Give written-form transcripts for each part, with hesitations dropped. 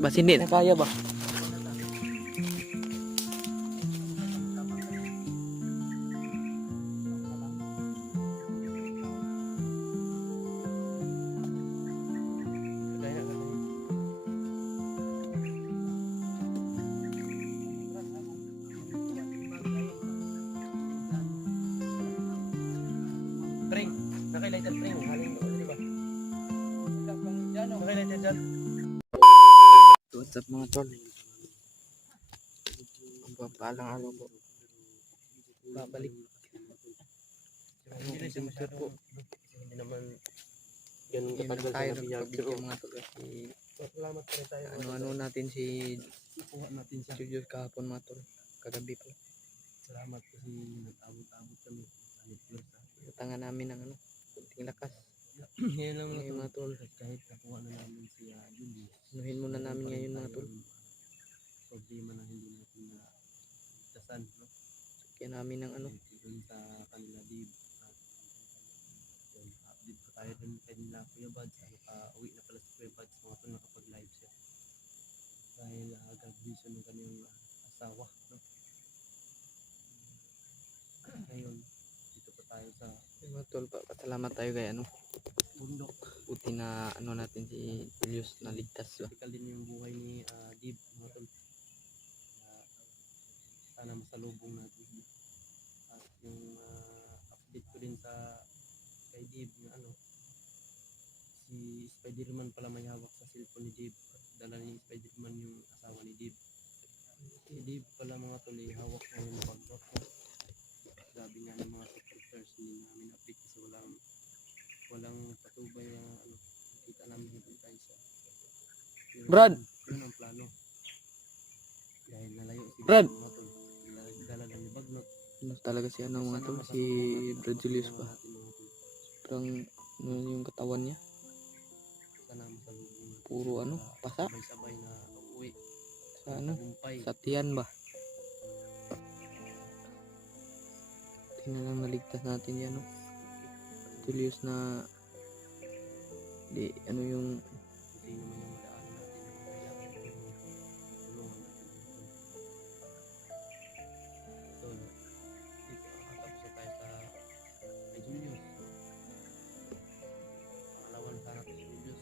Bas hindi na kaya ba? Pring, nakilighted pring, haling doon, di ba? Nakilighted dyan. What's up mga tol? Ang papalang araw po. Babalik. Hindi siya masyado. Hindi naman ganun Hindi katagal na tayo sa nabiyag. nagpabidyo mga tol. Kasi Salamat pa rin tayo. ano natin si Kuha natin siya. Studios kahapon mga tol. Kagabi po. Salamat kasi nag-abot-abot kami. Tangan namin ng ano, kunting lakas. Ngayon lang Ngayon mga tol. kahit nakuha na namin si Julie. Anuhin muna namin ngayon mga tol. Problema na hindi natin na tasan, no? Kaya namin ng ano. Doon sa kanila Dib. Update pa tayo dun kanila Kuya Buds. Uwi na pala si Kuya Buds. Mga tol nakapag-live siya. Dahil graduation ng kanyang asawa, no? Ngayon, dito pa tayo sa Mga tol, pasalamat tayo kay ano. bundok. Buti na ano natin si Julius na ligtas ba. Critical din yung buhay ni Dib, mga tol. Sana masalubong natin. At yung update ko din sa kay Dib na ano, si Spiderman pala may hawak sa cellphone ni Dib. Dala ni Spiderman yung asawa ni Dib. Si Dib pala mga tol, hawak na yung backdrop ko. Sabi nga ng mga supporters, hindi namin update kasi walang patubay na ano, kita namin hanggang tayo sa Brad! Yun ang plano. Dahil nalayo si Brad! mga tol. Dala lang ni Bagnot. Ano talaga si ano mga tol, si Brad Julius pa. Parang ano yung katawan niya. Sana masalubong natin. Puro ano, pasa. Sabay-sabay na uuwi. Sa ano, Tagumpay. sa tiyan ba? Tingnan lang naligtas natin yan, no? Julius na di ano yung Kung sino man yung madaanan natin yung kailangan tulungan natin. So, dito nakatapos na tayo sa kay Julius. Pangalawa na tayo kay Julius.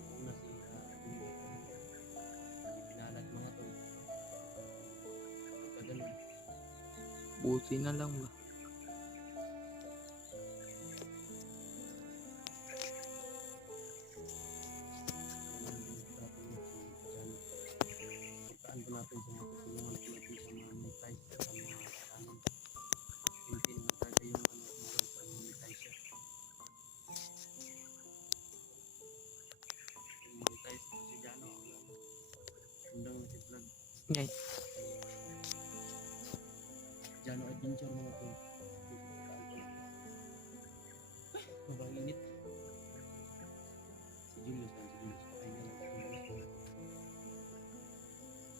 Ang una si Julius. Pinalad mga tol. Pagka ganun. buti na lang ba? Pagkaan po natin sa mga tutulungan po natin sa mga monetize sa mga channel. Hintin mo tayo yung ano meron sa monetize siya. Monetize po si Jano. Undang si vlog. Ngay. Jano Adventure mga to. Sobrang init. Si Julius. Pakain na lang si Julius.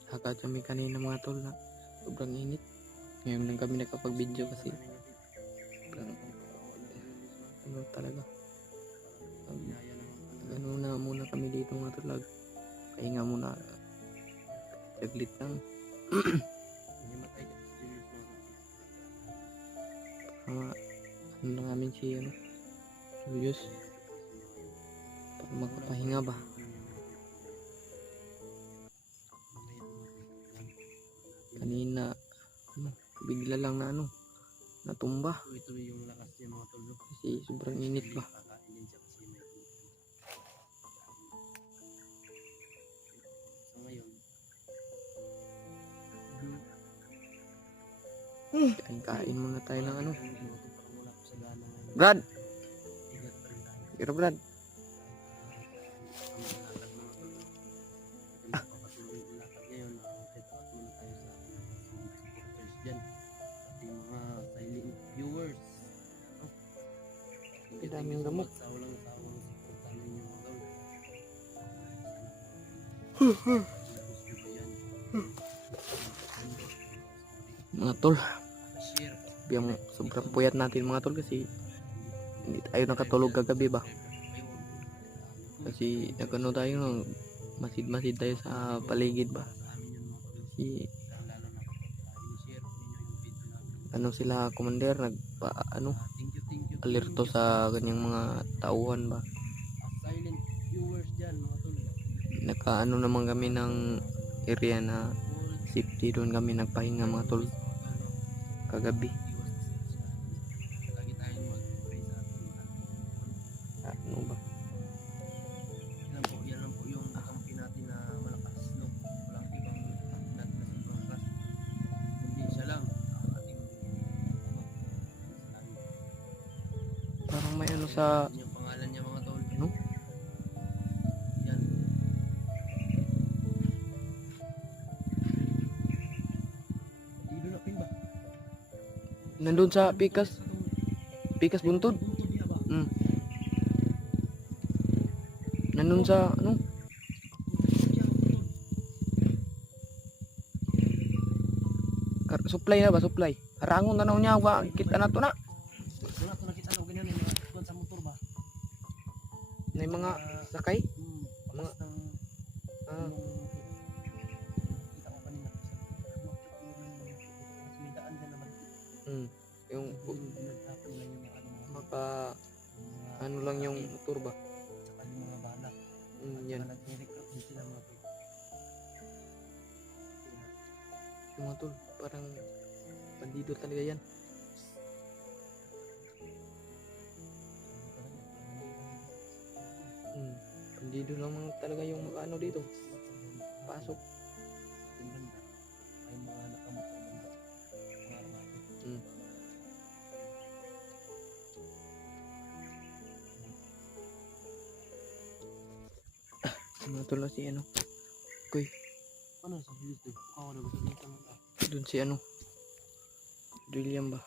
Haka kami kanina mga tol na sobrang init. Ngayon lang kami nakapag-video kasi parang, ano talaga. Ano na muna kami dito mga tol. Pahinga muna. Saglit lang. Himatay ka si Julius mga to. Ano lang namin si ano. Julius. Para magpapahinga ba. Kanina ano, bigla lang na ano natumba Tuloy-tuloy yung lakas niya mga tol. kasi sobrang init ba. Kakain din siya kasi may init. So ngayon, Kain muna tayo ng ano. parang wala ko sa gana ngayon. Brad! Bigat pa rin tayo. Pero Brad, Ang lakad mga tol. Papatuloy yung lakad ngayon. Head out muna tayo sa supporters dyan. Ating mga silent viewers. Ang daming gamot. Sa walang sawang supportan ninyo mga tol. mga tol, Share. yung sobrang puyat natin mga tol kasi hindi tayo nakatulog kagabi ba. Kasi nagano tayo ng masid-masid tayo sa paligid ba. Sa amin yun mga tol. Si Lalo na kapag in-share ko ninyo yung video namin. ano sila commander nagpa ano Thank you. alerto sa ganyang mga tauhan ba. Silent viewers dyan mga tol. Nakaano naman kami ng area na safety, doon kami nagpahinga mga tol kagabi. Lagi tayong mag-pray sa ating mahal. Ano ba? Yan lang po yung kampi natin na malakas, no? Walang ibang kampi natin na sobrang malakas. Kundi siya lang ang ating salamin. Parang may ano sa Yung pangalan niya mga tol. ano? Yan. Dito na pin ba? Nandun sa Pikas Buntod. Buntod niya ba? Mm. Nandun sa ano? Supply na ba? Supply. Harangon na niya ba? Kita na to na. Wala ko nakita na ganyan yung mga tuwan sa motor ba? May mga sakay. Mga ng Ah, kita ko kanina sa may daan dyan naman. mm. Yung Pinagtapon lang yung ano mga maka ano lang yung motor ba? saka yung mga bala. Yan. Nag-recruit din sila mga tol. Yung mga tol, parang bandido talaga yan. Bandido lang mga talaga yung mga ano dito. Pasok. Yung banda, ay mga nakamotor banda. Mga armado. Mm. Mga tol na si ano. Kuy, Ano sa Julius to? Ako na gusto niya kami ba? dun si ano. William ba?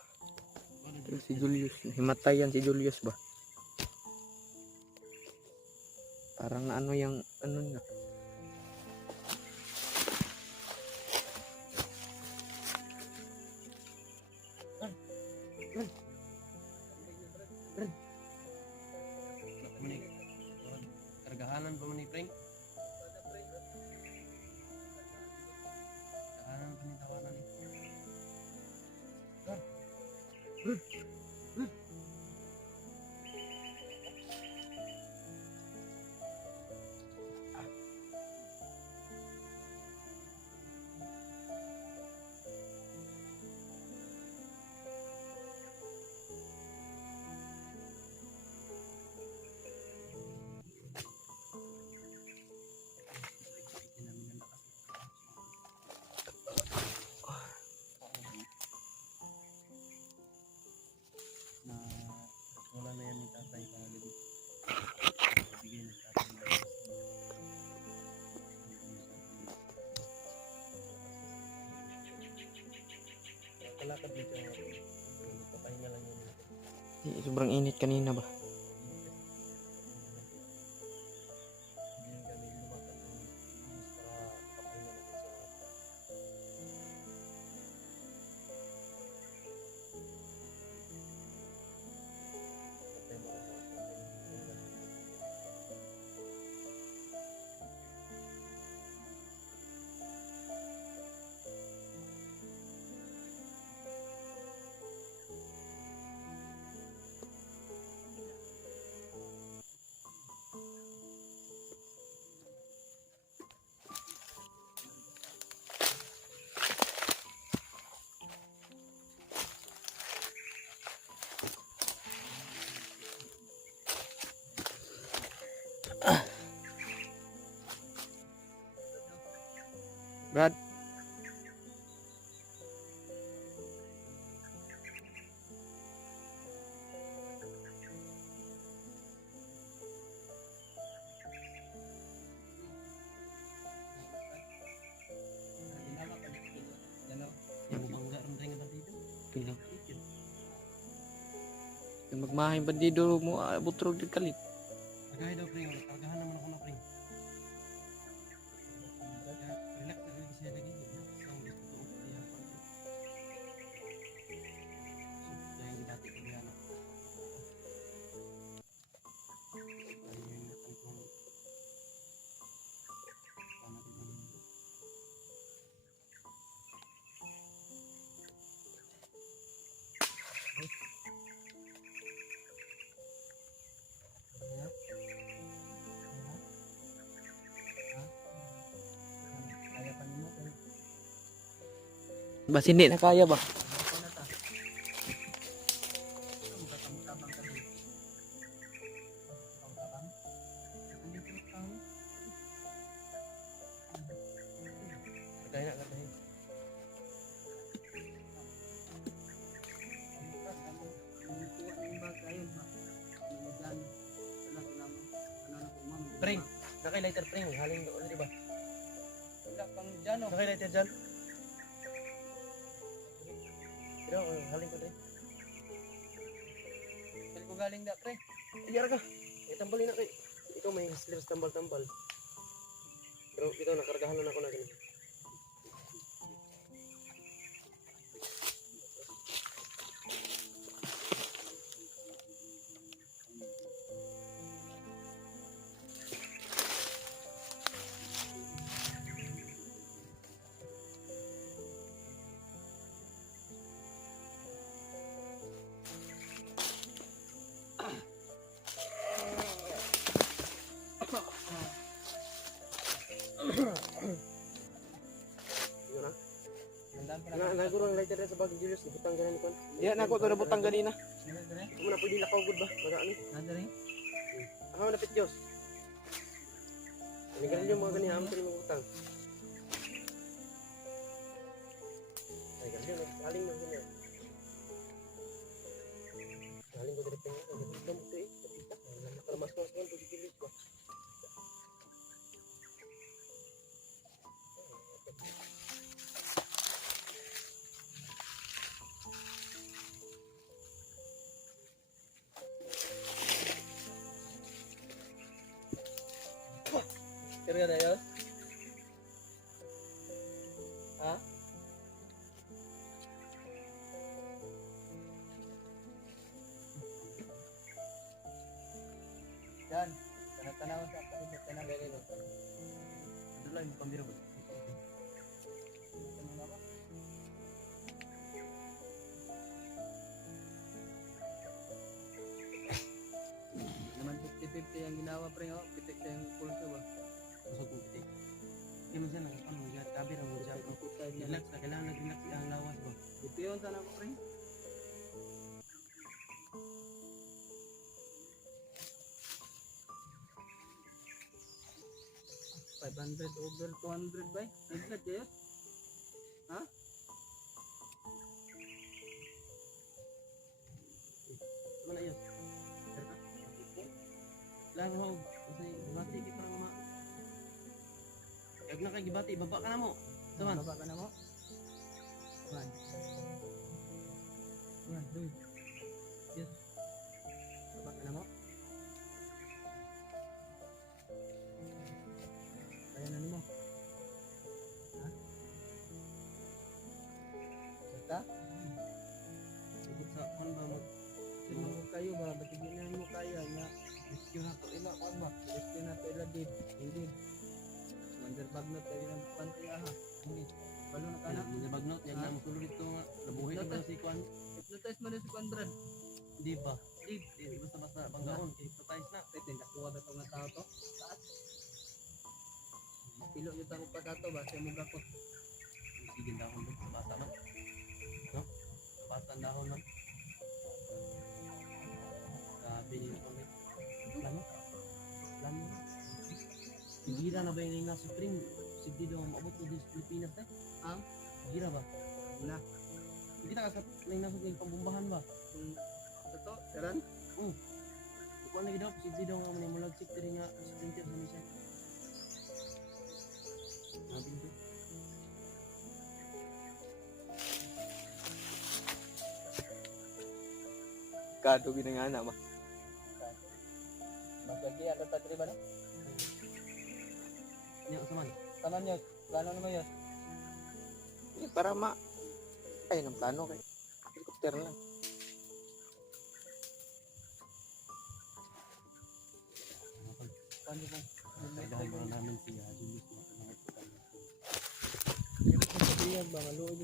Ano Pero si Julius. Himatayan si Julius ba? Parang na ano yung ano na. Kargahanan pa man ni Frank? Kargahanan pa ni tawanan ni. Na wala na yan ni tatay kagabi. Bigay na tatay na kalakad din siya. Nagpapahinga lang yun. Sobrang init kanina ba? Hindi kami lumakad ng mas para papahinga na din siya. Patay mo rin ako. Brad. Pilang. Yung magmahay bandido mo butrog di kalit. Tagay daw pre, kargahan naman ako na pre. Relax na rin siya lagi. Ang gusto ko kaya pa. Kaya hindi dati ko yan. Ayun yung kung Bas hindi na kaya ba? Ano na ta? Magkakamukabang ka din. Kamukabang? Hindi ko tao. Kaya na kaya. Pring, naka-lighter pring, haling doon, di ba? Wala pang dyan, oh. Naka-lighter dyan. Pero, haling ko din. Pili ko galing na, pre. Iyara ka. Tambalin na kay. Ikaw may slips tambal-tambal. Pero ito, nakargahan na ako na ganun. Sige na. Nagurang lighter na sa bag Julius, butang ganun ko. Diya na ako to nabutang ganina. Mo na pwede lakaw gud ba? Baga ano? Nadari. Ako na pit Diyos. Ini ganun yung mga ganyan, amo ko butang. Ay, ganun yun, haling mo ganyan. Haling ko dire pengin, ang ganda mo to eh. Para mas mas kan pagkikilit ko. Kira na yun? Ha? Yan. Tanang-tanawan sa palibot. Tanang-tanawan. Dulay mo pambira ba? Tanong na ba? Naman 50-50 ang ginawa pre, oh. Pitik sa yung pulso ba? Busog kong pitik. Hindi mo siya na, ano, kabir ang siya. Relax na, kailangan nag-relax ang lawas ba? Ito yun sana ko pre. $500 over 200 ba? Naglag kayo? Ha? Ano na yun? Lang ho, kasi gibati kay parang ma. Kaya na kay gibati, baba ka na mo. Saman. Baba ka na mo. Man. Man, dude. Yes. Baba ka na mo. Kaya na mo. Ha? Sata? Sige sa kon ba mag mo kayo ba? Batigin mo kaya nga. Rescue na to ila kon ba? Rescue na to ila did. Hindi. Under bagnot tayo ng pantay ha. Hindi. Balo na kana. Under bagnot yan na musulod dito nga. Nabuhay na si Kwan. Hypnotize mo na si Kwan Brad. Di ba? Di basta banggaon. Hypnotize na. Pwede nakuha ba itong tao to? Taas. Pilo yung tako pa kato ba? Siya mo gakot. Sige dahon doon sa basa man. No? Basa ang dahon man. Sabi niyo kami. Lano? Lano? Gira na ba yung nasa spring? Sige daw maabot ko din sa Pilipinas eh. Ang? Gira ba? Wala. Hindi na kasi nasa yung pambumbahan ba? Ito? Saran? Oo. Ikuan lagi daw. Sige daw nga manimulag sikti nga sprinter sa misa. Nabi ko. Kado ginangana ba? Magkagi ang tatri ba na? Niya kasaman. Tanan niya. Plano naman yun. Para ma ay ng plano kay helicopter lang. Paano ba? Kailangan ba namin siya Julius mo? Kailangan ba maluod